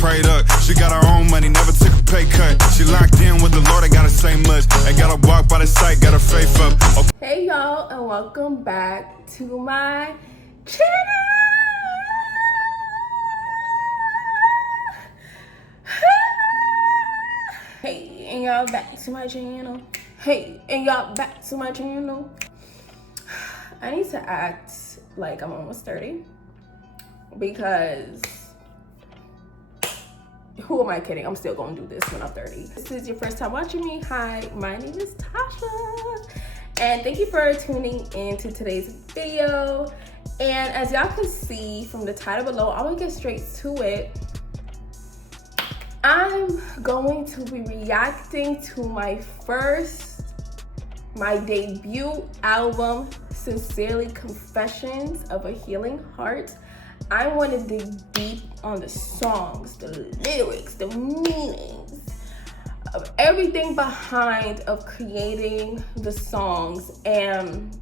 prayed up. She got her own money, never took a pay cut. She locked in with the Lord, I gotta say much. I gotta walk by the sight, got her faith up. Okay. Hey y'all, and welcome back to my channel. Hey, and y'all back to my channel. Hey, and y'all back to my channel. I need to act like I'm almost 30 because who am I kidding? I'm still gonna do this when I'm 30. If this is your first time watching me, hi, my name is Tasha. And thank you for tuning in to today's video. And as y'all can see from the title below, I'm gonna get straight to it. I'm going to be reacting to my debut album, Sincerely Confessions of a Healing Heart. I want to dig deep on the songs, the lyrics, the meanings of everything behind of creating the songs. And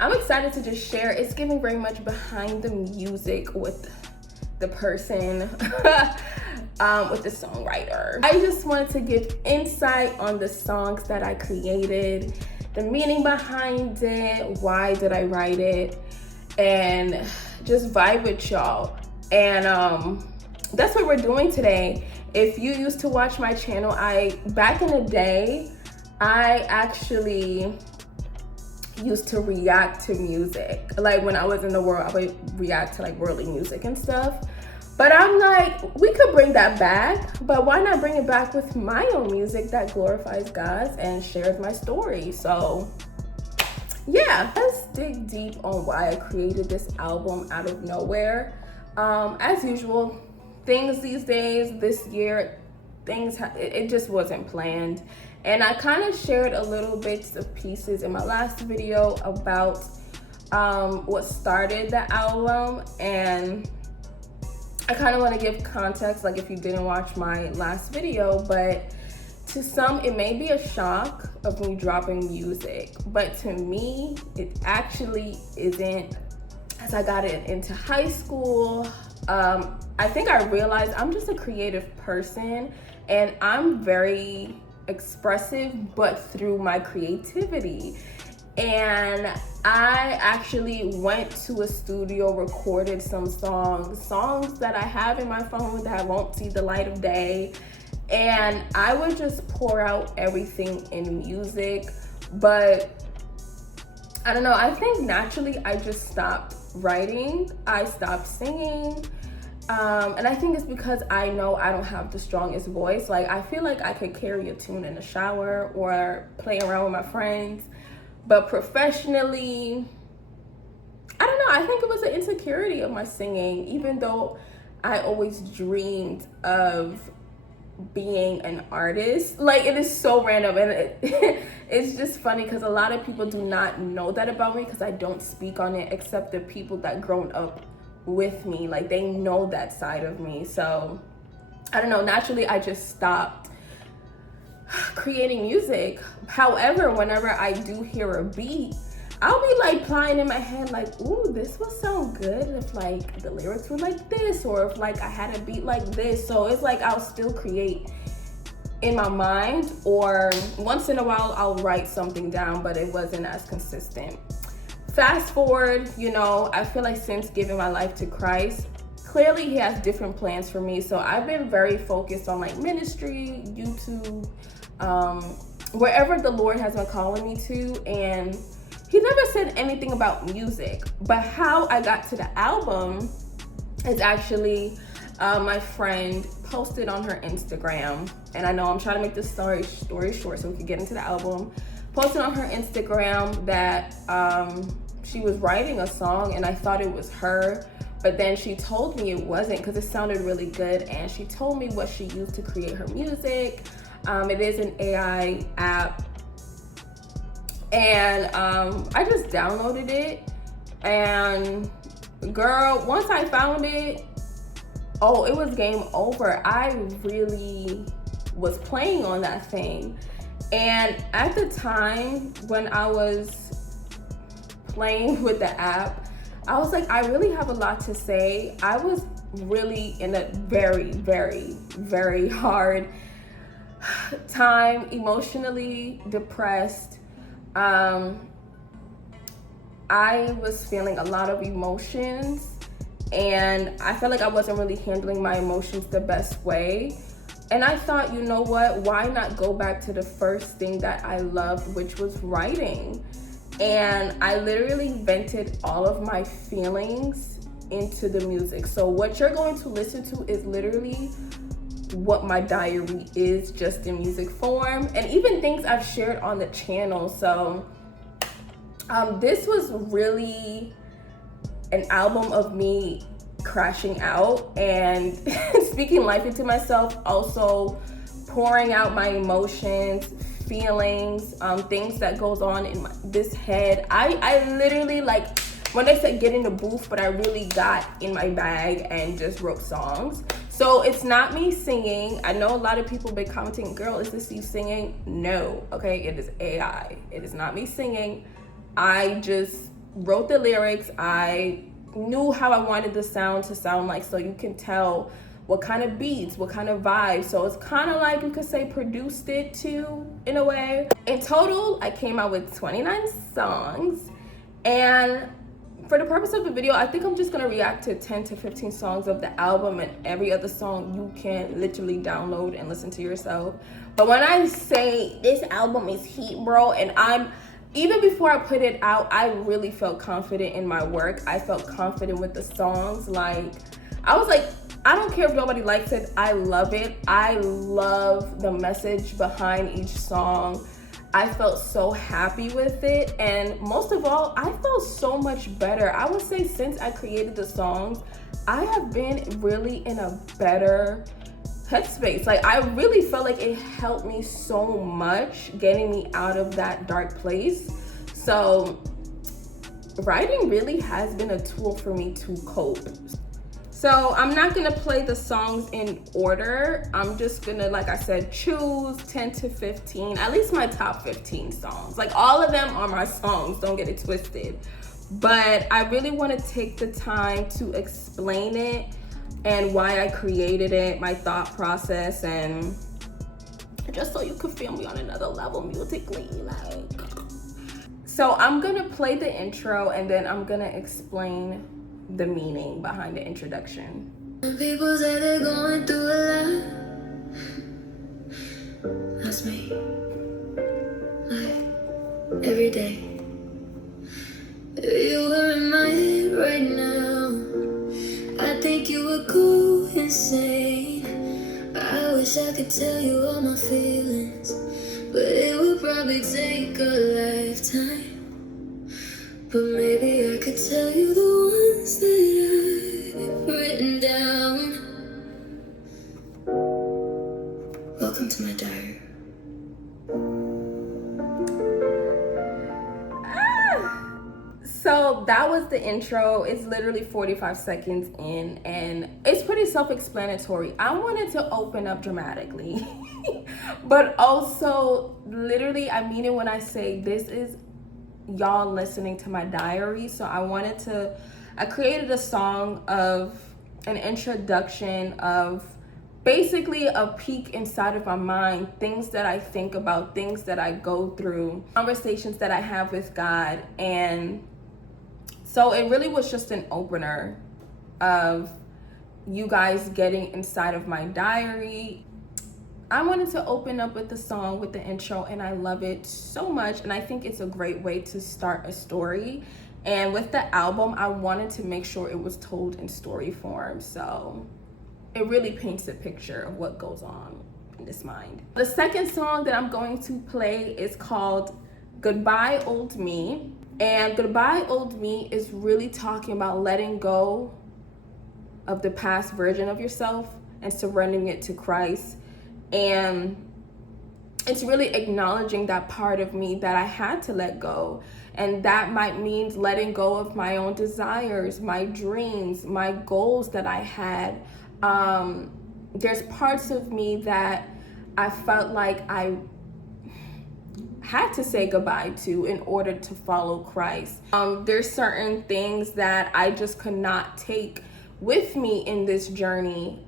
I'm excited to just share. It's giving very much behind the music with the person, with the songwriter. I just wanted to give insight on the songs that I created, the meaning behind it, why did I write it, and just vibe with y'all. And that's what we're doing today. If you used to watch my channel, back in the day, I actually used to react to music. Like when I was in the world, I would react to like worldly music and stuff. But I'm like, we could bring that back, but why not bring it back with my own music that glorifies God and shares my story? So yeah, let's dig deep on why I created this album out of nowhere. As usual, things these days, this year, it just wasn't planned. And I kind of shared a little bits of pieces in my last video about what started the album. And I kind of want to give context, like if you didn't watch my last video, but to some, it may be a shock of me dropping music, but to me, it actually isn't. As I got into high school, I think I realized I'm just a creative person and I'm very expressive, but through my creativity. And I actually went to a studio, recorded some songs that I have in my phone that won't see the light of day. And I would just pour out everything in music. But I don't know, I think naturally I just stopped writing. I stopped singing. And I think it's because I know I don't have the strongest voice. Like I feel like I could carry a tune in the shower or play around with my friends. But professionally, I don't know, I think it was an insecurity of my singing, even though I always dreamed of being an artist. Like it is so random, and it's just funny because a lot of people do not know that about me because I don't speak on it except the people that grown up with me. Like they know that side of me. So I don't know, naturally I just stopped creating music. However, whenever I do hear a beat, I'll be like playing in my head like, ooh, this would sound good if like the lyrics were like this, or if like I had a beat like this. So it's like I'll still create in my mind, or once in a while I'll write something down, but it wasn't as consistent. Fast forward, you know, I feel like since giving my life to Christ, clearly he has different plans for me. So I've been very focused on like ministry, YouTube, wherever the Lord has been calling me to. And he never said anything about music, but how I got to the album is actually my friend posted on her Instagram. And I know I'm trying to make this story short so we can get into the album. Posted on her Instagram that she was writing a song, and I thought it was her, but then she told me it wasn't because it sounded really good. And she told me what she used to create her music. It is an AI app. And I just downloaded it, and girl, once I found it, oh, it was game over. I really was playing on that thing. And at the time when I was playing with the app, I was like, I really have a lot to say. I was really in a very, very, very hard time, emotionally depressed. I was feeling a lot of emotions, and I felt like I wasn't really handling my emotions the best way. And I thought, you know what, why not go back to the first thing that I loved, which was writing. And I literally vented all of my feelings into the music. So what you're going to listen to is literally what my diary is, just in music form, and even things I've shared on the channel. So this was really an album of me crashing out and speaking life into myself, also pouring out my emotions, feelings, things that goes on in this head. I literally, like, when they said get in the booth, but I really got in my bag and just wrote songs. So it's not me singing. I know a lot of people been commenting, girl, is this you singing? No, okay, it is AI. It is not me singing. I just wrote the lyrics. I knew how I wanted the sound to sound like, so you can tell what kind of beats, what kind of vibes. So it's kind of like, you could say, produced it too, in a way. In total, I came out with 29 songs, and for the purpose of the video, I think I'm just gonna react to 10 to 15 songs of the album, and every other song you can literally download and listen to yourself. But when I say this album is heat, bro, and even before I put it out, I really felt confident in my work. I felt confident with the songs. Like, I was like, I don't care if nobody likes it, I love it. I love the message behind each song. I felt so happy with it, and most of all, I felt so much better. I would say since I created the songs, I have been really in a better headspace. Like, I really felt like it helped me so much, getting me out of that dark place. So writing really has been a tool for me to cope. So I'm not gonna play the songs in order. I'm just gonna, like I said, choose 10 to 15, at least my top 15 songs. Like, all of them are my songs, don't get it twisted. But I really wanna take the time to explain it and why I created it, my thought process, and just so you can feel me on another level musically, like. So I'm gonna play the intro, and then I'm gonna explain the meaning behind the introduction. People say they're going through a lot. That's me. Like, every day. If you were in my head right now, I think you would go insane. I wish I could tell you all my feelings, but it would probably take a lifetime. But maybe I could tell you the ones that I've written down. Welcome to my diary. So that was the intro. It's literally 45 seconds in, and it's pretty self-explanatory. I wanted to open up dramatically, but also literally, I mean it when I say this is y'all listening to my diary. So I created a song of an introduction of basically a peek inside of my mind, things that I think about, things that I go through, conversations that I have with God. And so it really was just an opener of you guys getting inside of my diary. I wanted to open up with the song, with the intro, and I love it so much. And I think it's a great way to start a story. And with the album, I wanted to make sure it was told in story form. So it really paints a picture of what goes on in this mind. The second song that I'm going to play is called Goodbye Old Me. And Goodbye Old Me is really talking about letting go of the past version of yourself and surrendering it to Christ. And it's really acknowledging that part of me that I had to let go. And that might mean letting go of my own desires, my dreams, my goals that I had. There's parts of me that I felt like I had to say goodbye to in order to follow Christ. There's certain things that I just could not take with me in this journey,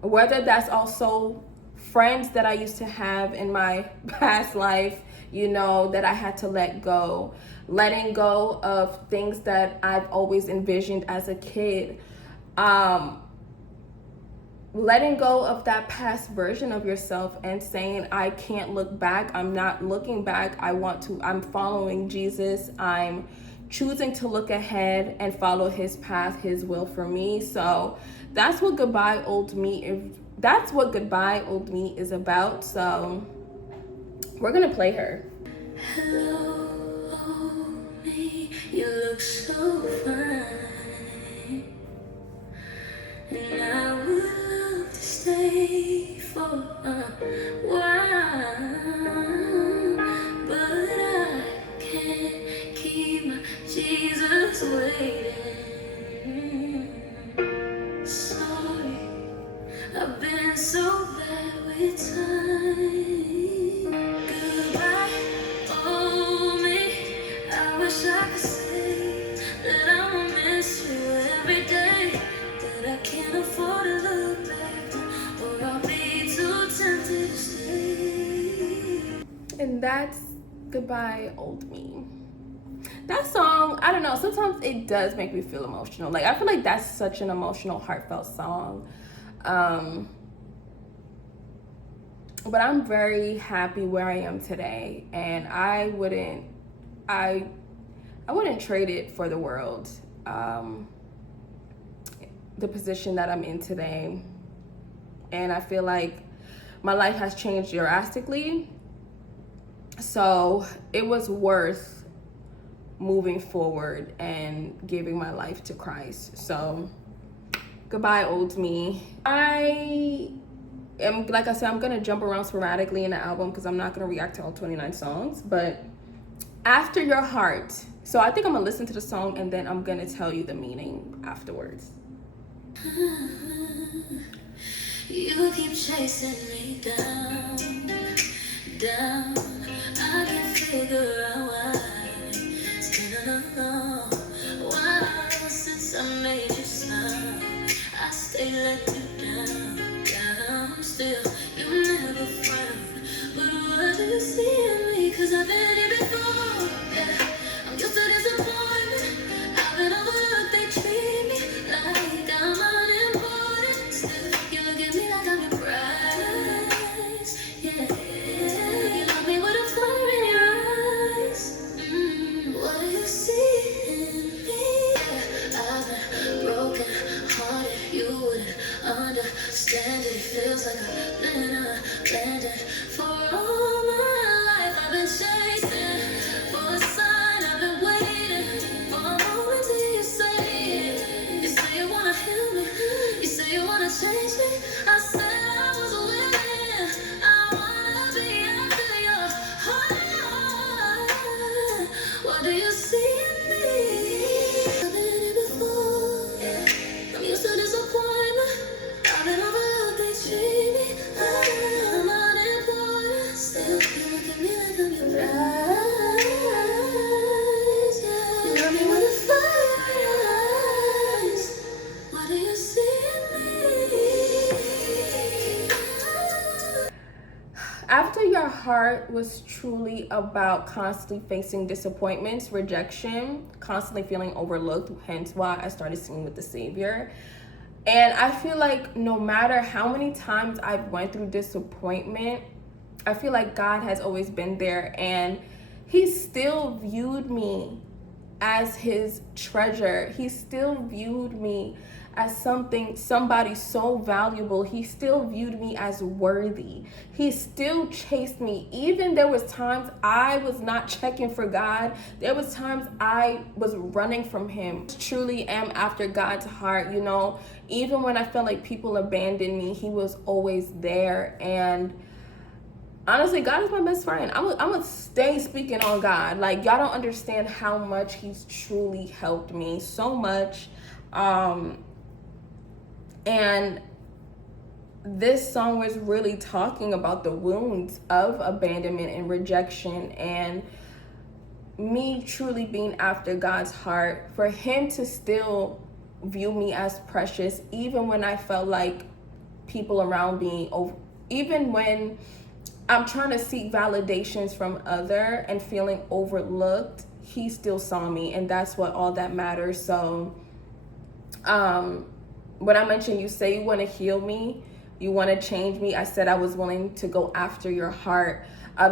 whether that's also friends that I used to have in my past life, you know, that I had to let go, letting go of things that I've always envisioned as a kid, letting go of that past version of yourself and saying, I can't look back. I'm not looking back. I'm following Jesus. I'm choosing to look ahead and follow his path, his will for me. So that's what Goodbye Old Me is about. So we're gonna play her. Hello, me, you look so fine, and I would love to stay for a while, but I can't keep my Jesus waiting. Sorry, I've been so bad with time. Goodbye, oh me, I wish I could say that I'ma miss you every day, that I can't afford to look back, or I'll be too tempted to stay. And that's Goodbye Old Me. That song, I don't know, sometimes it does make me feel emotional. Like, I feel like that's such an emotional, heartfelt song. But I'm very happy where I am today, and I wouldn't trade it for the world. The position that I'm in today, and I feel like my life has changed drastically, so it was worth moving forward and giving my life to Christ. So Goodbye Old Me. Like I said, I'm gonna jump around sporadically in the album because I'm not gonna react to all 29 songs. But After Your Heart, so I think I'm gonna listen to the song and then I'm gonna tell you the meaning afterwards. You keep chasing me down, down. I can't figure out why. It's been a long while since I made you smile. I stay let you down, down. Still, you never frown. But what do you see in me? 'Cause I've been here before. Yeah, I'm used to disappointment. I've been overlooked. They treat me like I'm unimportant. Still, you look at me like I'm your prize. Yeah, you love me with a fire in your eyes. What do you see in me? I've been broken hearted. You wouldn't understand it. Feels like I've been abandoned. For all my life I've been chasing for a sign. I've been waiting for a moment till you say it. You say you wanna heal me. You say you wanna change me. I said I was willing. I wanna be after your heart. What do you see in me? I've been here before. Yeah. I'm used to disappointment. I've been overlooked. They treat me like I'm unimportant. Still, you look at me like I'm your prize. Yeah. You love me with a fire in your eyes. What do you see in me? After Your Heart was truly about constantly facing disappointments, rejection, constantly feeling overlooked, hence why I started singing with the Savior. And I feel like no matter how many times I've went through disappointment, I feel like God has always been there, and he still viewed me as his treasure. He still viewed me as somebody so valuable. He still viewed me as worthy. He still chased me. Even there was times I was not checking for God. There was times I was running from him. Truly am after God's heart, you know. Even when I felt like people abandoned me, he was always there. And honestly, God is my best friend. I'm gonna stay speaking on God. Like, y'all don't understand how much he's truly helped me, so much. And this song was really talking about the wounds of abandonment and rejection, and me truly being after God's heart, for him to still view me as precious, even when I felt like people around me, even when I'm trying to seek validations from other and feeling overlooked, he still saw me, and that's what all that matters. So when I mentioned, you say you want to heal me, you want to change me, I said I was willing to go after your heart.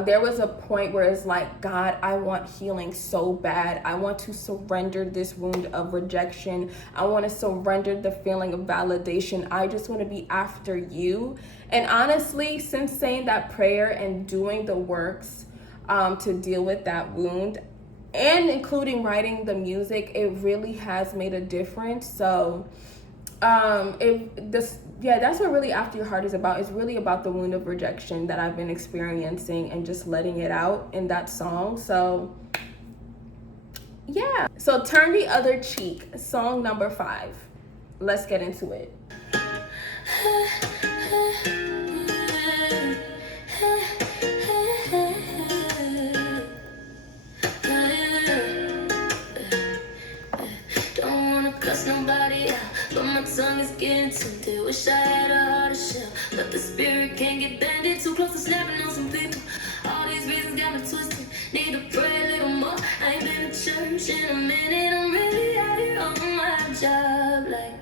There was a point where it's like, God, I want healing so bad. I want to surrender this wound of rejection. I want to surrender the feeling of validation. I just want to be after you. And honestly, since saying that prayer and doing the works to deal with that wound, and including writing the music, it really has made a difference. So that's what really After Your Heart is about. It's really about the wound of rejection that I've been experiencing and just letting it out in that song. So yeah, so Turn the Other Cheek, song number 5. Let's get into it. Tongue is getting tempted. Wish I had a harder shell, but the spirit can't get bended. Too close to snapping on some people. All these reasons got me twisted. Need to pray a little more. I ain't been to church in a minute. I'm really out here on my job. Like,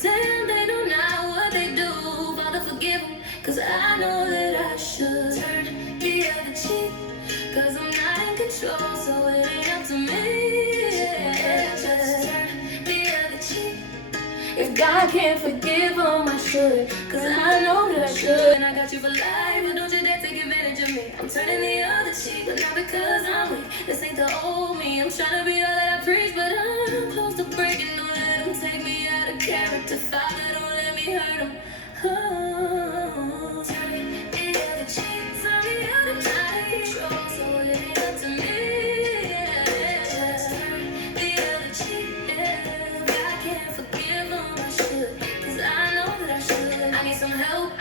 damn, they know not what they do. Father, forgive them, cause I know that I should turn the other cheek, cause I'm not in control, so it ain't up to me. Just turn the other cheek. If God can't forgive them, I should, cause I know that I should. And I got you for life, but don't you dare take advantage of me. I'm turning the other cheek, but not because I'm weak. This ain't the old me. I'm trying to be all that I preach, but I'm close to breaking. Don't let them take me out of character. Father, don't let me hurt them. Oh, turn the other cheek, turn the other cheek. Control, so it ain't up to me. Just turn the other cheek. God can't forgive them, I should, cause I know that I should. I need some help,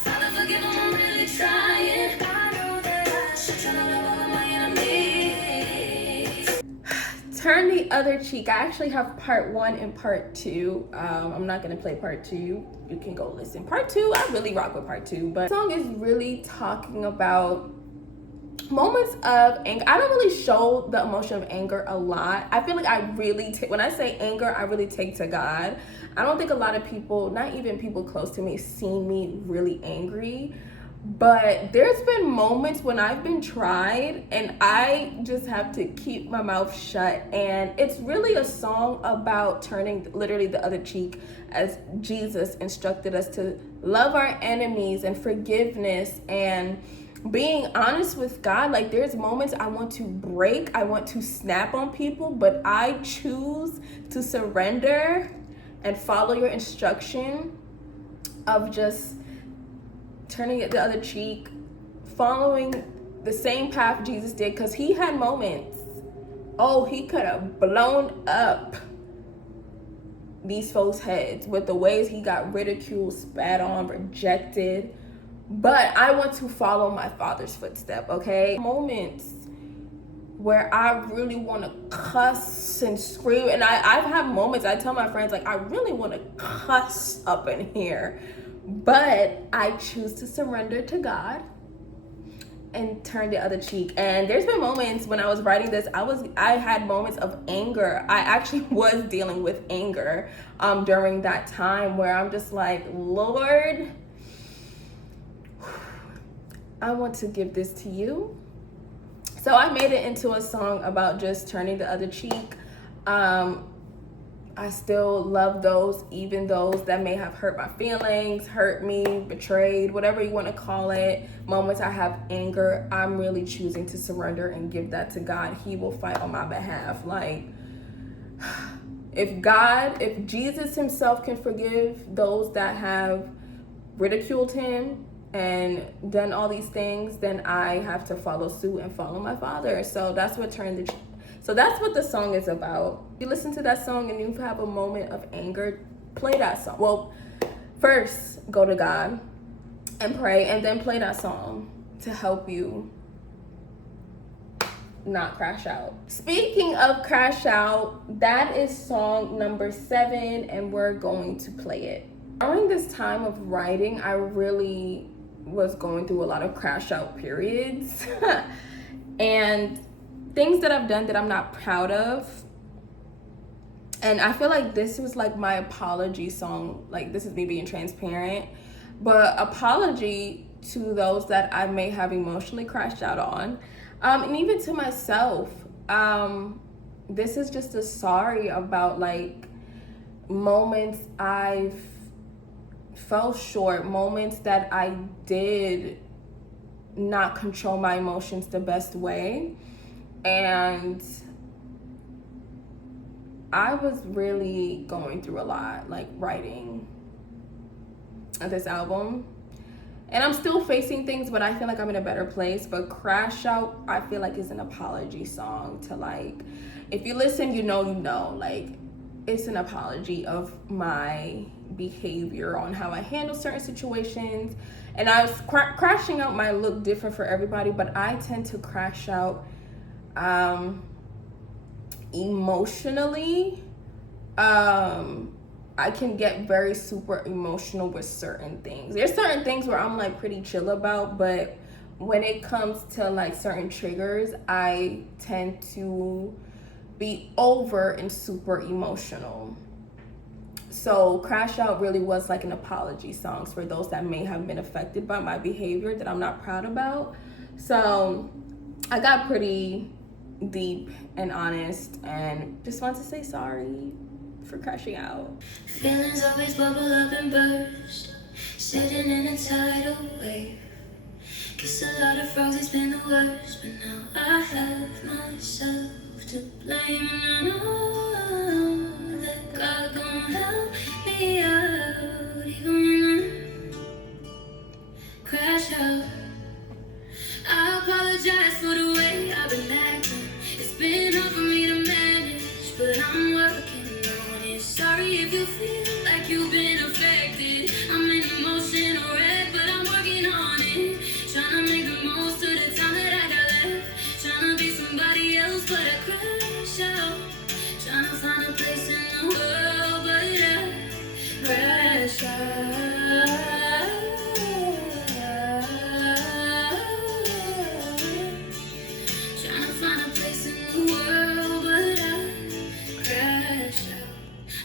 Father, forgive them, I'm really trying. I know that I should try to love all of my enemies. Turn the Other Cheek. I actually have part 1 and part 2. I'm not gonna play part 2. You can go listen. Part 2, I really rock with part 2, but the song is really talking about moments of anger. I don't really show the emotion of anger a lot. I feel like I really when I say anger, I really take to God. I don't think a lot of people, not even people close to me, see me really angry. But there's been moments when I've been tried and I just have to keep my mouth shut. And it's really a song about turning literally the other cheek, as Jesus instructed us to love our enemies, and forgiveness, and being honest with God. Like, there's moments I want to break, I want to snap on people, but I choose to surrender and follow your instruction of just turning it the other cheek, following the same path Jesus did, because he had moments. Oh, he could have blown up these folks' heads with the ways he got ridiculed, spat on, rejected. But I want to follow my Father's footstep, okay? Moments where I really want to cuss and scream. And I've had moments, I tell my friends, like, I really want to cuss up in here. But I choose to surrender to God and turn the other cheek. And there's been moments when I was writing this, I had moments of anger. I actually was dealing with anger during that time, where I'm just like, Lord, I want to give this to you. So I made it into a song about just turning the other cheek. I still love those, even those that may have hurt my feelings, hurt me, betrayed, whatever you want to call it. Moments I have anger, I'm really choosing to surrender and give that to God. He will fight on my behalf. Like, if Jesus himself can forgive those that have ridiculed him and done all these things, then I have to follow suit and follow my Father. So that's what the song is about. If you listen to that song and you have a moment of anger, play that song. Well, first go to God and pray, and then play that song to help you not crash out. Speaking of crash out, that is song number 7, and we're going to play it. During this time of writing, I really was going through a lot of crash out periods and things that I've done that I'm not proud of. And I feel like this was like my apology song. Like, this is me being transparent, but apology to those that I may have emotionally crashed out on, and even to myself. This is just a sorry about like moments I've fell short, moments that I did not control my emotions the best way. And I was really going through a lot, like writing this album. And I'm still facing things, but I feel like I'm in a better place. But Crash Out, I feel like, is an apology song to, like, if you listen, you know, like, it's an apology of my behavior on how I handle certain situations. And I was crashing out might look different for everybody, but I tend to crash out emotionally. I can get very super emotional with certain things. There's certain things where I'm like pretty chill about, but when it comes to like certain triggers, I tend to be over and super emotional. So Crash Out really was like an apology song for those that may have been affected by my behavior that I'm not proud about. So I got pretty deep and honest and just want to say sorry for crashing out. Feelings always bubble up and burst, sitting in a tidal wave. Guess a lot of frogs, it's been the worst, but now I have myself to blame. And I know that God gon' help me out, even when I crash out. I apologize for the way I've been acting. It's been hard for me to manage, but I'm working. Sorry if you feel like you've been affected. I'm an emotional wreck, but I'm working on it. Trying to make the most of the time that I got left. Trying to be somebody else, but I crash out. Trying to find a place in the world, but I crash out. Trying to find a place in the world, but I crash out.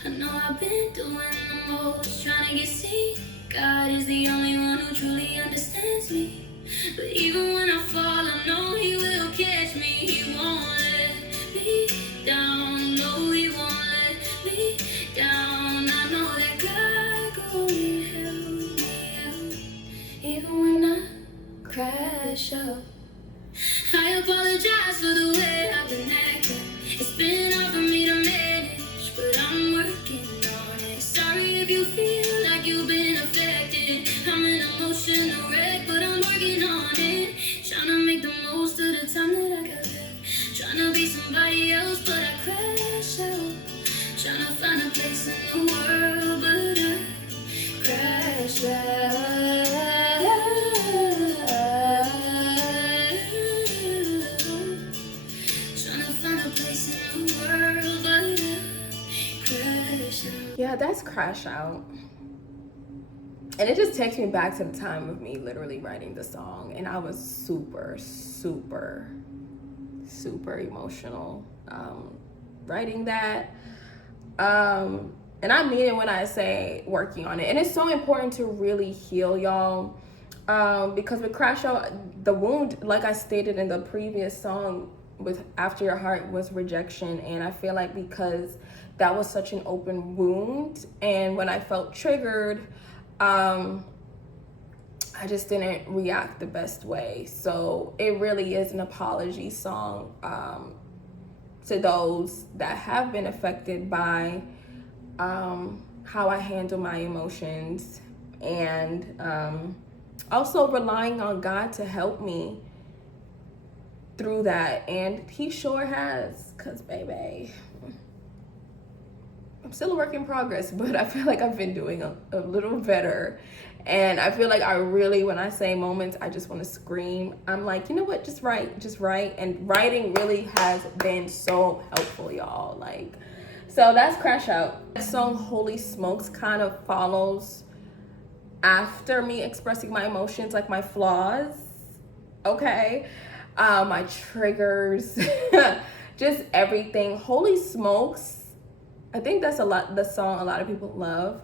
I know I've been doing the most, trying to get seen. God is the only one who truly understands me. But even when I fall, I know He will catch me. He won't let me down. No, He won't let me down. I know that God gon' help me out, even when I crash out. I apologize for the way I've been acting. It's been hard for me to manage, but I'm working on it. Sorry if you feel like you've been affected. I'm an emotional wreck, but I'm working on it. Trying to make the most of the time that I got left. Trying to be somebody else, but I crash out. Trying to find a place in the world, but I crash out. Yeah, that's Crash Out. And it just takes me back to the time of me literally writing the song. And I was super, super, super emotional writing that. And I mean it when I say working on it. And it's so important to really heal, y'all. Because with Crash Out, the wound, like I stated in the previous song with After Your Heart, was rejection. And I feel like because that was such an open wound, and when I felt triggered, I just didn't react the best way. So it really is an apology song to those that have been affected by how I handle my emotions, and also relying on God to help me through that. And He sure has, 'cause baby, I'm still a work in progress, but I feel like I've been doing a little better. And I feel like I really, when I say moments, I just want to scream. I'm like, you know what, just write. And writing really has been so helpful, y'all. Like, so that's Crash Out. The song Holy Smokes kind of follows after me expressing my emotions, like my flaws, okay? My triggers, just everything. Holy Smokes, I think that's the song a lot of people love.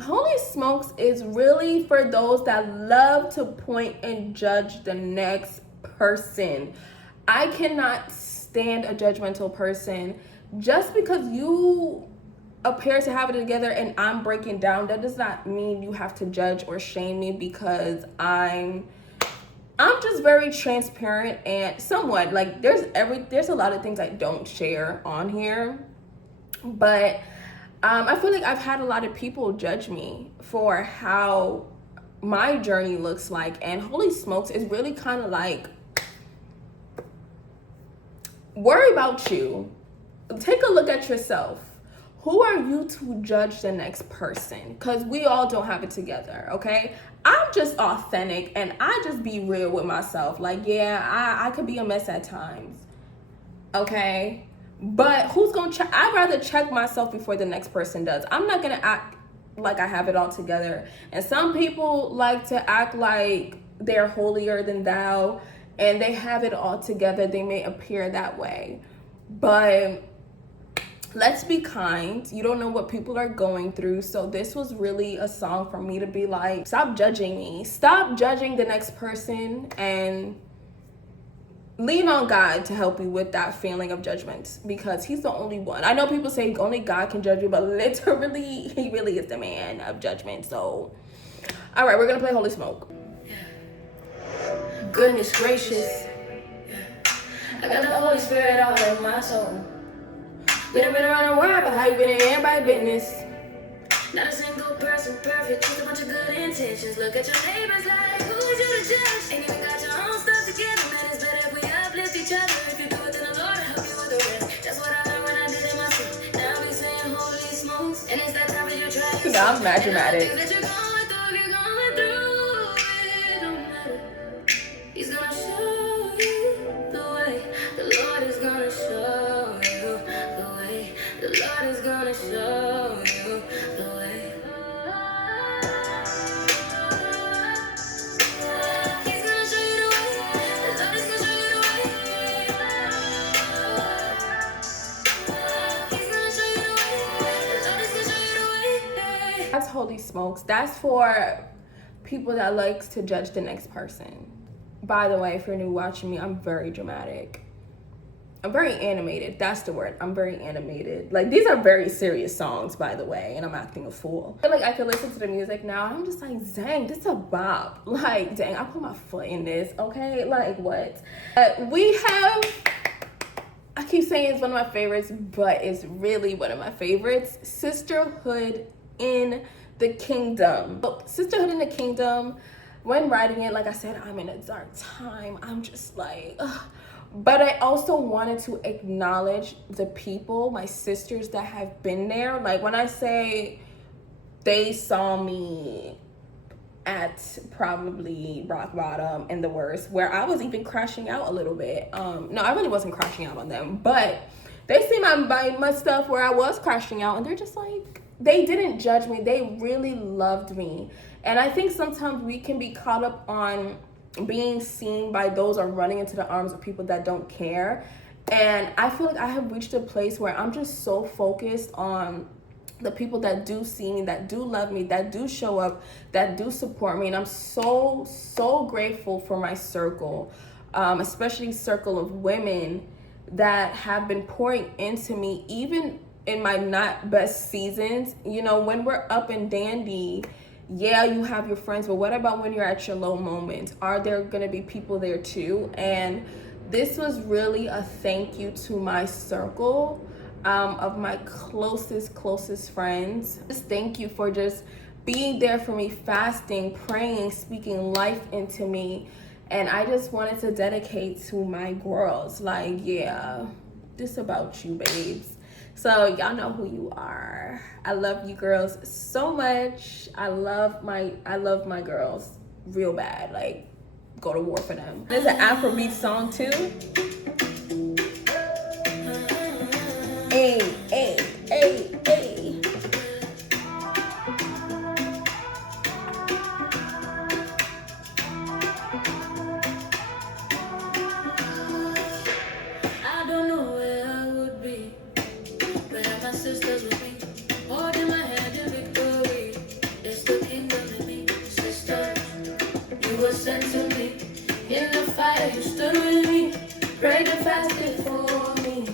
Holy Smokes is really for those that love to point and judge the next person. I cannot stand a judgmental person. Just because you appear to have it together and I'm breaking down, that does not mean you have to judge or shame me, because I'm just very transparent and somewhat like there's a lot of things I don't share on here, but I feel like I've had a lot of people judge me for how my journey looks like, and Holy Smokes is really kind of like, worry about you. Take a look at yourself. Who are you to judge the next person? Because we all don't have it together, okay? I'm just authentic and I just be real with myself. Like, yeah, I could be a mess at times, okay? But who's gonna check? I'd rather check myself before the next person does. I'm not gonna act like I have it all together. And some people like to act like they're holier than thou and they have it all together. They may appear that way. But let's be kind. You don't know what people are going through. So this was really a song for me to be like, stop judging me. Stop judging the next person and lean on God to help you with that feeling of judgment, because he's the only one. I know people say only God can judge you, but literally, he really is the man of judgment. So, all right, we're going to play Holy Smoke. Goodness gracious. I got the Holy Spirit all in my soul. We done been around the world, but how you been in everybody's business? Not a single person perfect, just a bunch of good intentions. Look at your neighbors like, who's you to judge? Ain't even got your own stuff together, man. It's better if we uplift each other. If you do it, then the Lord will help you with the rest. That's what I learned when I did it myself. Now we saying Holy Smokes, and it's that time for your try. Now I'm mad dramatic. That you're going through, if you're going through it, don't matter. He's gonna show you the way. The Lord is gonna show you the way. The Lord is gonna show you the way. He's gonna show you the way. The Lord is gonna show you the way. He's gonna show you the way. The Lord is gonna show you the way. That's Holy Smokes. That's for people that likes to judge the next person. By the way, if you're new watching me, I'm very dramatic. I'm very animated. That's the word. I'm very animated. Like, these are very serious songs, by the way, and I'm acting a fool. I feel like I could listen to the music now. I'm just like, dang, this is a bop. Like, dang, I put my foot in this, okay? Like, what? We have, I keep saying it's one of my favorites, but it's really one of my favorites. Sisterhood in the Kingdom. So, Sisterhood in the Kingdom, when writing it, like I said, I'm in a dark time. I'm just like, ugh. But I also wanted to acknowledge the people, my sisters that have been there. Like, when I say they saw me at probably rock bottom and the worst, where I was even crashing out a little bit. No, I really wasn't crashing out on them, but they see my stuff where I was crashing out, and they're just like, they didn't judge me. They really loved me. And I think sometimes we can be caught up on being seen by those or running into the arms of people that don't care. And I feel like I have reached a place where I'm just so focused on the people that do see me, that do love me, that do show up, that do support me. And I'm so grateful for my circle, especially circle of women that have been pouring into me, even in my not best seasons. You know, when we're up and dandy, yeah, you have your friends, but what about when you're at your low moments? Are there gonna be people there too? And this was really a thank you to my circle of my closest friends. Just thank you for just being there for me, fasting, praying, speaking life into me. And I just wanted to dedicate to my girls. Like, yeah, this about you, babes. So y'all know who you are. I love you girls so much. I love my girls real bad. Like, go to war for them. There's an Afrobeat song too. Hey, hey, hey, hey. I don't know where I would be, but I my sisters with me, holding my hand in victory. It's the kingdom in me, sister. You were sent to me. In the fire, you stood with me. Prayed and fasted for me.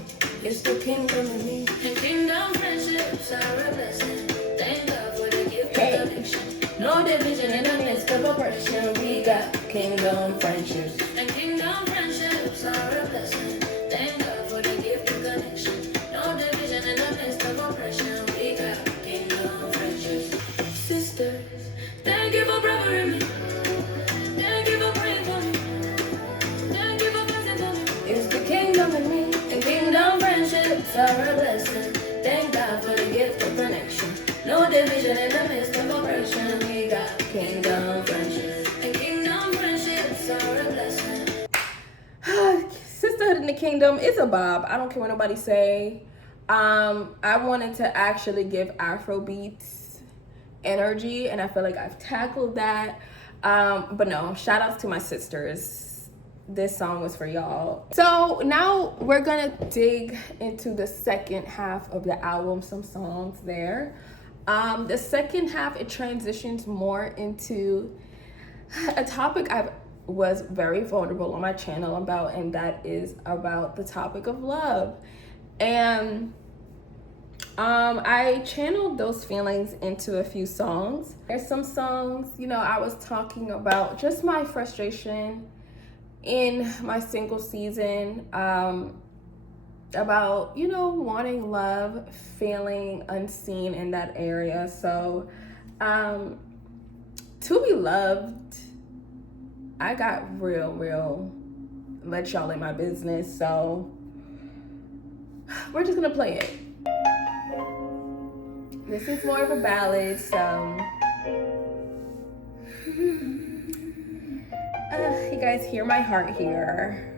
It's the kingdom in me. And kingdom friendships are a blessing. Thank God for the gift of connection. No division in the midst of oppression. We got kingdom friendships. And kingdom friendships are a blessing. Thank God for the gift of connection. No division in the midst of oppression. We got kingdom friendships. Sisters, thank you for brother me. Thank you for praying for me. Thank you for blessing for me. It's the kingdom in me. And kingdom friendships are a blessing. Thank God for the gift of connection. No division in the midst of oppression. We got kingdom friendships. And kingdom friendships are a blessing. Sisterhood in the Kingdom is a bob. I don't care what nobody say. I wanted to actually give Afrobeats energy, and I feel like I've tackled that. But no, shout outs to my sisters. This song was for y'all. So now we're gonna dig into the second half of the album, some songs there. The second half, it transitions more into a topic I was very vulnerable on my channel about, and that is about the topic of love. And I channeled those feelings into a few songs. There's some songs, you know, I was talking about just my frustration in my single season, about, you know, wanting love, feeling unseen in that area. So To Be Loved, I got real let y'all in my business, so we're just gonna play it. This is more of a ballad, so you guys hear my heart here.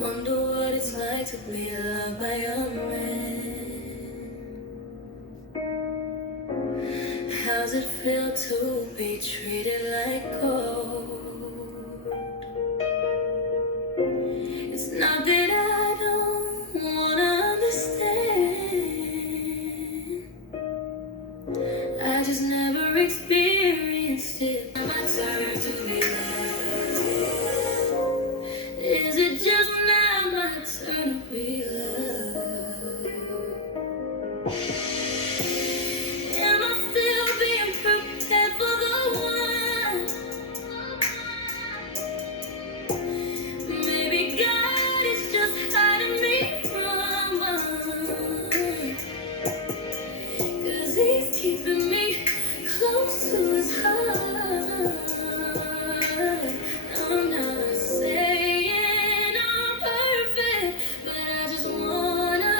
Wonder what it's like to be loved by a man. How's it feel to be treated like gold? It's not that I don't wanna understand, I just never experienced it. My turn to be loved. Is it just now my turn to be loved? Am I still being prepared for the one? Maybe God is just hiding me from us, 'cause he's keeping me close to his heart. I'm not saying I'm perfect, but I just wanna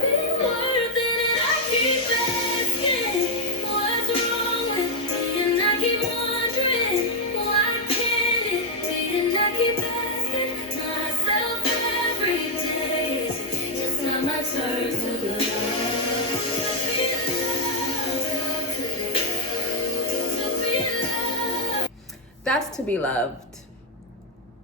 feel worth it. And I keep asking, what's wrong with me? And I keep wondering, why can't it be? And I keep asking myself every day, is it just not my turn to love? That's To Be Loved.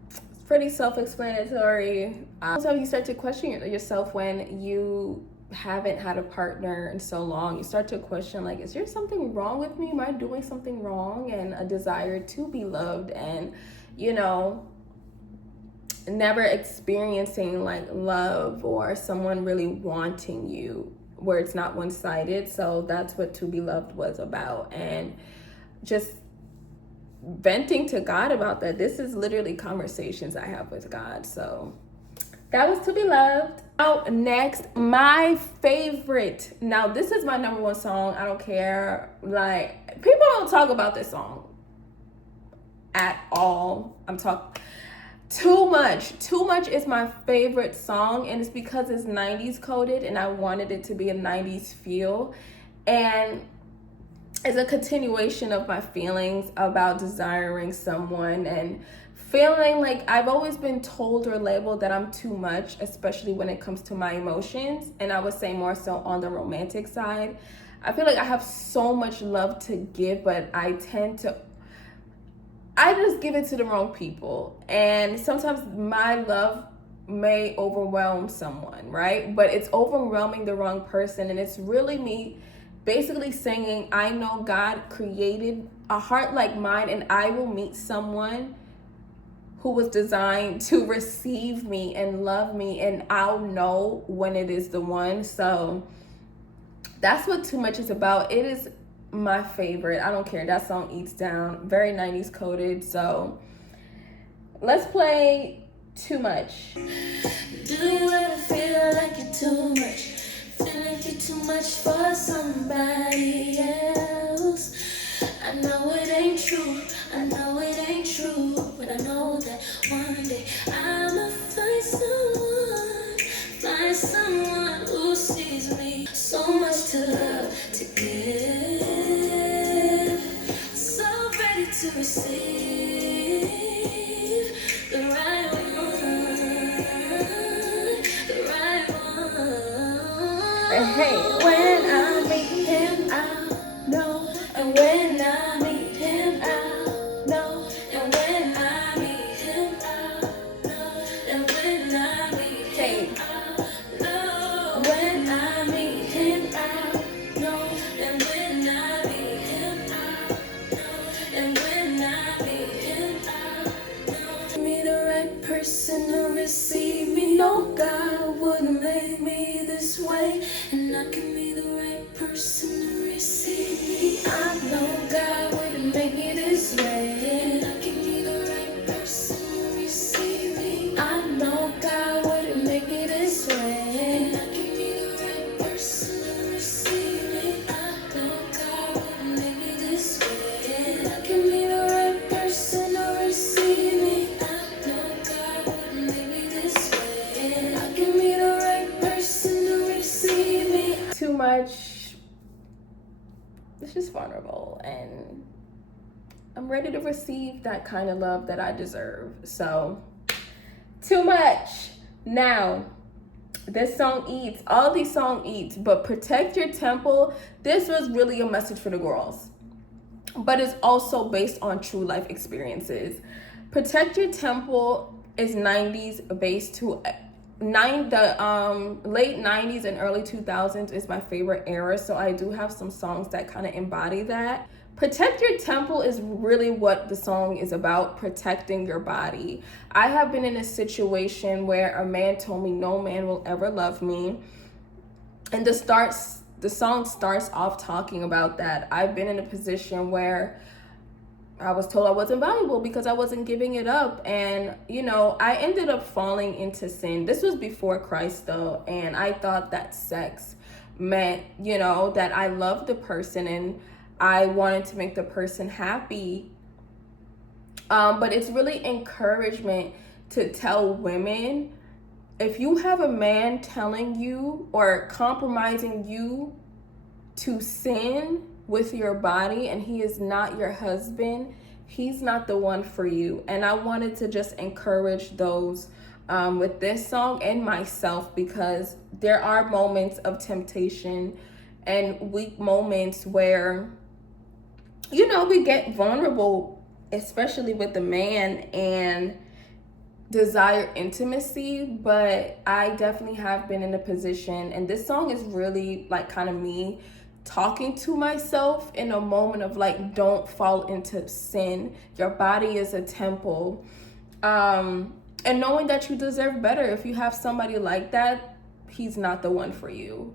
It's pretty self-explanatory. So you start to question yourself when you haven't had a partner in so long. You start to question, like, is there something wrong with me? Am I doing something wrong? And a desire to be loved, and, you know, never experiencing like love or someone really wanting you, where it's not one-sided. So that's what To Be Loved was about, and just venting to God about that. This is literally conversations I have with God. So that was To Be Loved. Now next, my favorite. Now this is my number one song. I don't care, like, people don't talk about this song at all. Too Much. Too Much is my favorite song, and it's because it's 90s coded and I wanted it to be a 90s feel. And it's a continuation of my feelings about desiring someone and feeling like I've always been told or labeled that I'm too much, especially when it comes to my emotions. And I would say more so on the romantic side. I feel like I have so much love to give, but I just give it to the wrong people. And sometimes my love may overwhelm someone, right? But it's overwhelming the wrong person. And it's really me basically saying, I know God created a heart like mine, and I will meet someone who was designed to receive me and love me, and I'll know when it is the one. So that's what Too Much is about. It is my favorite. I don't care. That song eats down. Very 90s coded. So let's play Too Much. Do you ever feel like you're too much? Feel like you're too much for somebody else? I know it ain't true. I know it ain't true. But I know that one day I'ma find someone who sees me. So much to love, to give. So ready to receive the right one. Hey, When I meet him, I'll know. And when I meet him, I'll know. And when I meet him, I'll know. And when I meet him, I'll know. When I meet him, I'll know. And when I meet him, I'll know. And when I meet him, I'll know. Me the right person to receive me. No, God wouldn't make me this way. And I can be the right person to receive me. I know God wouldn't make me this way. And I can be the right person to receive me. I know God wouldn't make me this way. And I can be the right person to receive me. I know God wouldn't make me this way. And I can be the right person to receive me. I know God wouldn't make me this way. And I can be the right person to receive me. Too Much. It's just vulnerable, and I'm ready to receive that kind of love that I deserve. So, Too Much. Now, this song eats. All these songs eat, but Protect Your Temple. This was really a message for the girls, but it's also based on true life experiences. Protect Your Temple is 90s based to late 90s and early 2000s is my favorite era, so I do have some songs that kind of embody that. Protect Your Temple is really what the song is about, protecting your body. I have been in a situation where a man told me no man will ever love me, and the song starts off talking about that. I've been in a position where I was told I wasn't valuable because I wasn't giving it up. And, I ended up falling into sin. This was before Christ, though. And I thought that sex meant, that I loved the person and I wanted to make the person happy. But it's really encouragement to tell women, if you have a man telling you or compromising you to sin with your body and he is not your husband, he's not the one for you. And I wanted to just encourage those with this song and myself, because there are moments of temptation and weak moments where we get vulnerable, especially with the man, and desire intimacy. But I definitely have been in a position, and this song is really like kind of me talking to myself in a moment of like, don't fall into sin. Your body is a temple. And knowing that you deserve better. If you have somebody like that, he's not the one for you.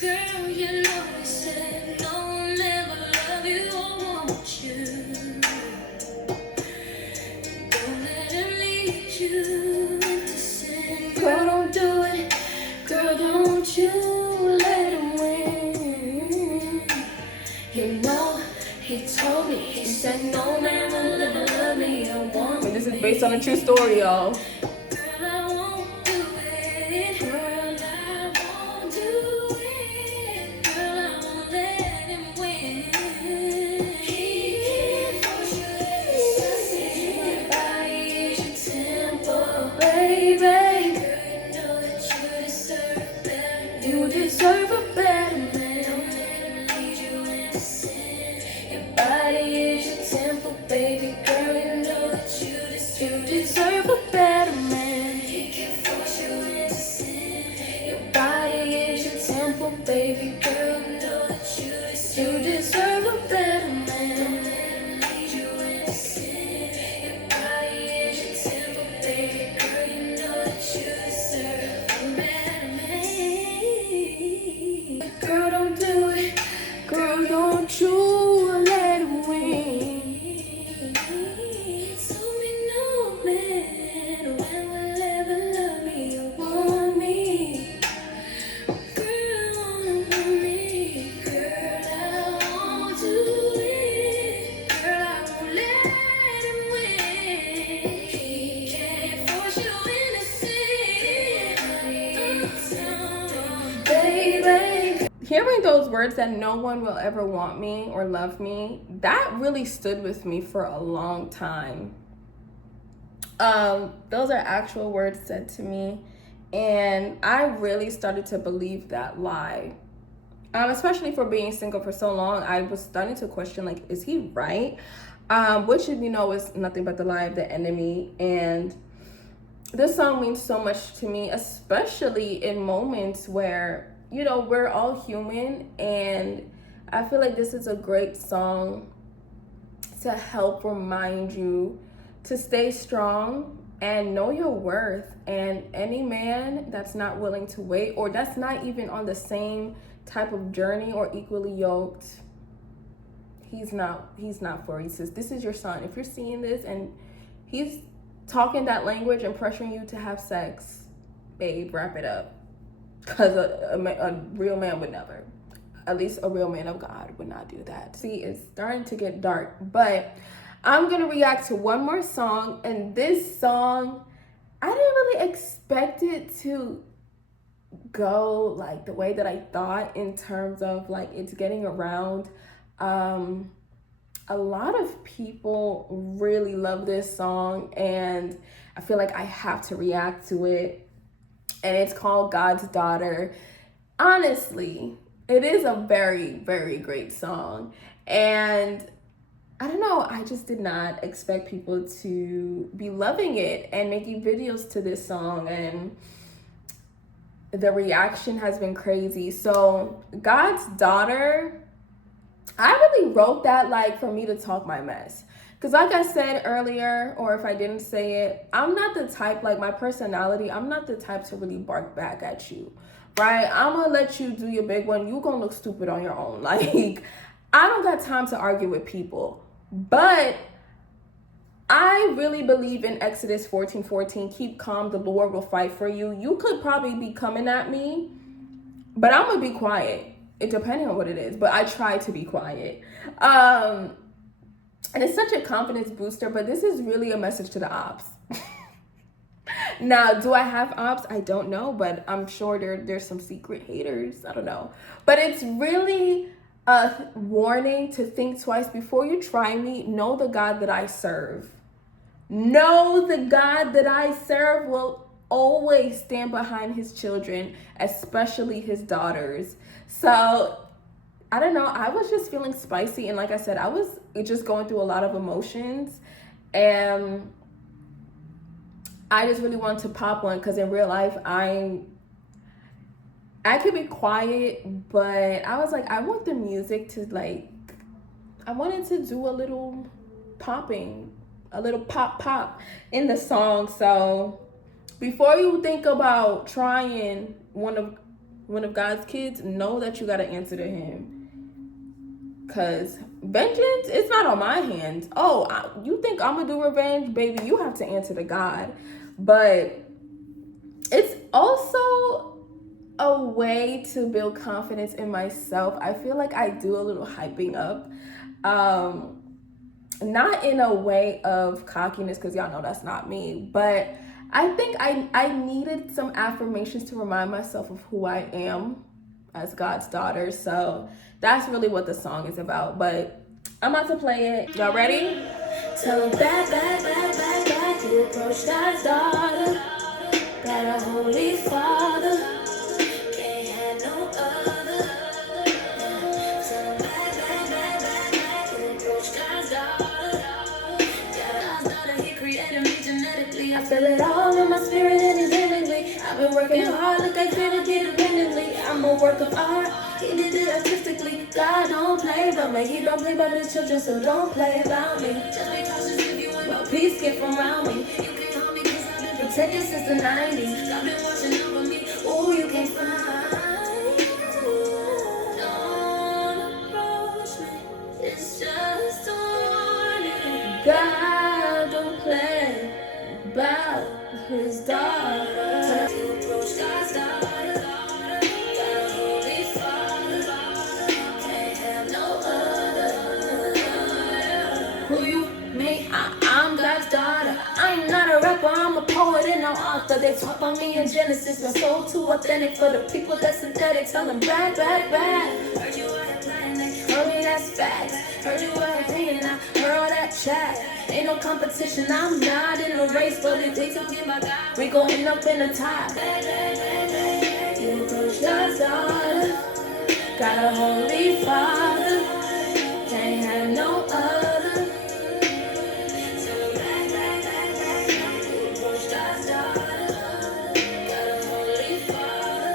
Girl, you know they said no one ever love you or want you. Don't let him lead you into sin. Girl, don't do it. Girl, don't you let him win. You know said no man will ever love me. I want And this is based on a true story, y'all. girl, I won't do it. Girl, I won't do it. Girl, I won't let him win. He can't force you to body is your temple, baby. Girl, you know that you deserve better. You deserve a better man. Don't let him lead you into sin. Your body is your temple, baby. Girl, you know that you deserve a better man. He can't force you into sin. Your body is your temple, baby. Girl, you know that you deserve a better man. Don't let him lead you into sin. Your body is your temple, baby. Girl, you know that you deserve a better man. Girl, don't do it. Girl, don't you let him win. Told me no man will ever love me or want me. Girl, I wanna want me. Girl, I won't do it. Girl, I won't let him win. He can't force you into sin. Baby. Hearing those words that no one will ever want me or love me, that really stood with me for a long time. Those are actual words said to me, and I really started to believe that lie. Especially for being single for so long, I was starting to question, like, is he right? Which, you know, is nothing but the lie of the enemy. And this song means so much to me, especially in moments where, you know, we're all human, and I feel like this is a great song to help remind you to stay strong and know your worth. And any man that's not willing to wait, or that's not even on the same type of journey or equally yoked, he's not for you. Sis, this is your son. If you're seeing this and he's talking that language and pressuring you to have sex, babe, wrap it up. Because a real man would never. At least a real man of God would not do that. See, it's starting to get dark, but I'm going to react to one more song. And this song, I didn't really expect it to go like the way that I thought, in terms of like it's getting around. A lot of people really love this song, and I feel like I have to react to it. And it's called God's Daughter. Honestly, it is a very, very great song. And I don't know, I just did not expect people to be loving it and making videos to this song. And the reaction has been crazy. So God's Daughter, I really wrote that like for me to talk my mess. Because like I said earlier, or if I didn't say it, I'm not the type, like my personality, I'm not the type to really bark back at you, right? I'm going to let you do your big one. You're going to look stupid on your own. Like, I don't got time to argue with people. But I really believe in Exodus 14:14, keep calm, the Lord will fight for you. You could probably be coming at me, but I'm going to be quiet. It depending on what it is, but I try to be quiet. And it's such a confidence booster, but this is really a message to the ops. Now, do I have ops? I don't know, but I'm sure there's some secret haters. I don't know. But it's really a warning to think twice before you try me. Know the God that I serve. Know the God that I serve will always stand behind his children, especially his daughters. So I don't know, I was just feeling spicy, and like I said, I was just going through a lot of emotions, and I just really wanted to pop one, because in real life I could be quiet, but I was like, I want the music to like, I wanted to do a little popping, a little pop in the song. So before you think about trying one of God's kids, know that you got to answer to him. Because vengeance, it's not on my hands. Oh, you think I'm going to do revenge? Baby, you have to answer to God. But it's also a way to build confidence in myself. I feel like I do a little hyping up. not in a way of cockiness, because y'all know that's not me, but I think I needed some affirmations to remind myself of who I am as God's daughter. So that's really what the song is about. But I'm about to play it. Y'all ready? Tell him back, you approach God's daughter. Got a holy father, can't have no other. Tell him back, you approach God's daughter. Got God's daughter, he created me genetically. I feel it all in my spirit and inherently. I've been working hard, look, I couldn't get independently. I'm a work of art, he did it artistically. God don't play about me, he don't play about his children, so don't play about me. Just be cautious if you want no peace, get from around me. You can hold me cause I've been protected since the 90s. God been watching over me, ooh, you can't find. Don't approach me, it's just a warning. God don't play about his daughter. You approach God's daughter. Got a holy father, can't have no other. Who you mean? I'm God's daughter. I'm not a rapper, I'm a poet and an author. They talk about me in Genesis, my soul too authentic for the people that's synthetic. Tell them back. Heard you out here playing, Heard me, that's facts. Heard you out here painting, I heard all that chat. Ain't no competition, I'm not in a race, but if they talking about God, we gon' end up in a tie. you approach God's daughter. Got a holy father, can't have no other. Tell him back, you approach God's daughter. Got a holy father,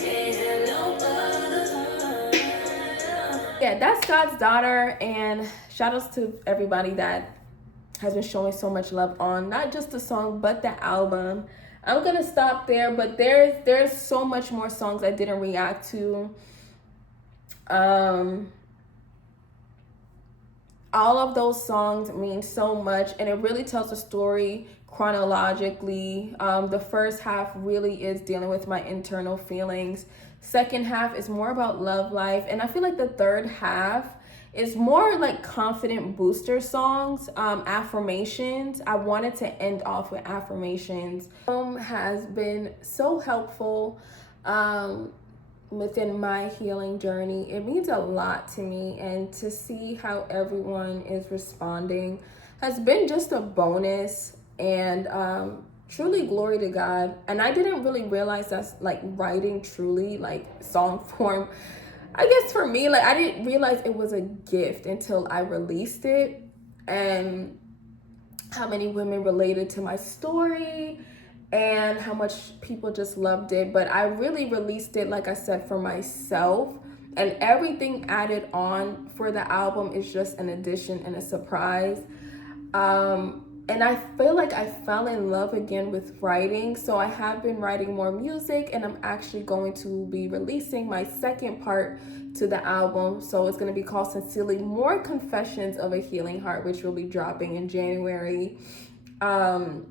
can't have no other. Yeah, that's God's daughter, and shout outs to everybody that has been showing so much love on not just the song but the album. I'm gonna stop there, but there's so much more songs I didn't react to. All of those songs mean so much, and it really tells a story chronologically. The first half really is dealing with my internal feelings. Second half is more about love life, and I feel like the third half is more like confident booster songs, affirmations. I wanted to end off with affirmations. Has been so helpful within my healing journey. It means a lot to me, and to see how everyone is responding has been just a bonus, and truly glory to God. And I didn't really realize that's like writing truly like song form. I guess for me, like I didn't realize it was a gift until I released it, and how many women related to my story and how much people just loved it. But I really released it, like I said, for myself, and everything added on for the album is just an addition and a surprise. And I feel like I fell in love again with writing. So I have been writing more music, and I'm actually going to be releasing my second part to the album. So it's going to be called Sincerely More Confessions of a Healing Heart, which will be dropping in January. And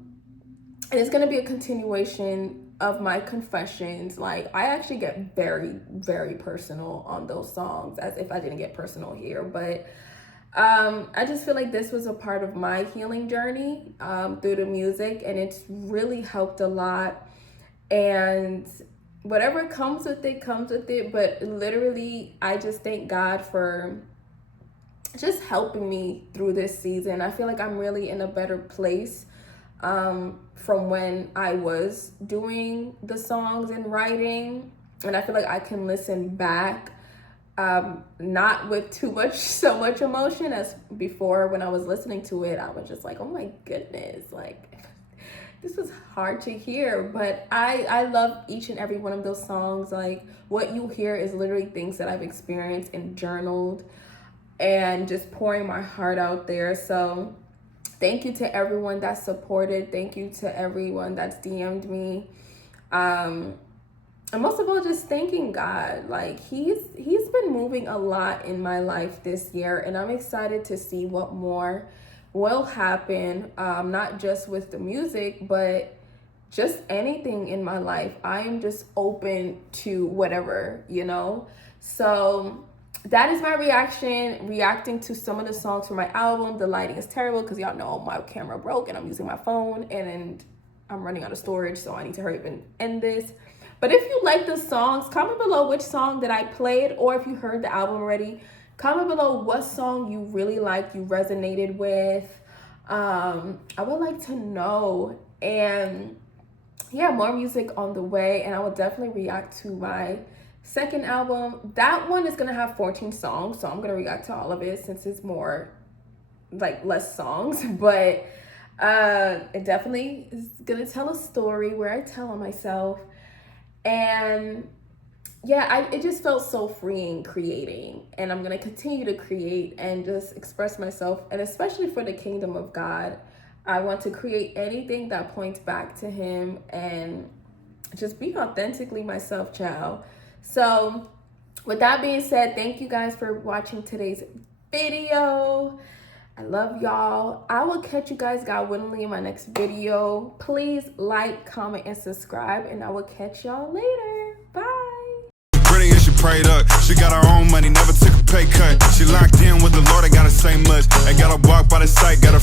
it's going to be a continuation of my confessions. Like, I actually get very, very personal on those songs, as if I didn't get personal here. But I just feel like this was a part of my healing journey through the music, and it's really helped a lot. And whatever comes with it, comes with it. But literally, I just thank God for just helping me through this season. I feel like I'm really in a better place from when I was doing the songs and writing. And I feel like I can listen back not with so much emotion as before. When I was listening to it, I was just like, oh my goodness, like this was hard to hear. But I love each and every one of those songs. Like, what you hear is literally things that I've experienced and journaled, and just pouring my heart out there. So thank you to everyone that supported. Thank you to everyone that's DM'd me. And most of all, just thanking God. Like, he's been moving a lot in my life this year, and I'm excited to see what more will happen, not just with the music, but just anything in my life. I am just open to whatever, you know? So that is my reacting to some of the songs from my album. The lighting is terrible because y'all know my camera broke and I'm using my phone, and I'm running out of storage, so I need to hurry up and end this. But if you like the songs, comment below which song that I played, or if you heard the album already, comment below what song you really liked, you resonated with. I would like to know. And yeah, more music on the way, and I will definitely react to my second album. That one is gonna have 14 songs, so I'm gonna react to all of it since it's more like less songs, but it definitely is gonna tell a story where I tell on myself. And yeah, it just felt so freeing creating, and I'm gonna continue to create and just express myself, and especially for the kingdom of God. I want to create anything that points back to him and just be authentically myself, child. So with that being said, thank you guys for watching today's video. I love y'all. I will catch you guys, God willingly, in my next video. Please like, comment, and subscribe, and I will catch y'all later. Bye. Pretty and she prayed up. She got her own money, never took a pay cut. She locked in with the Lord, I gotta say much. I gotta walk by the sight, gotta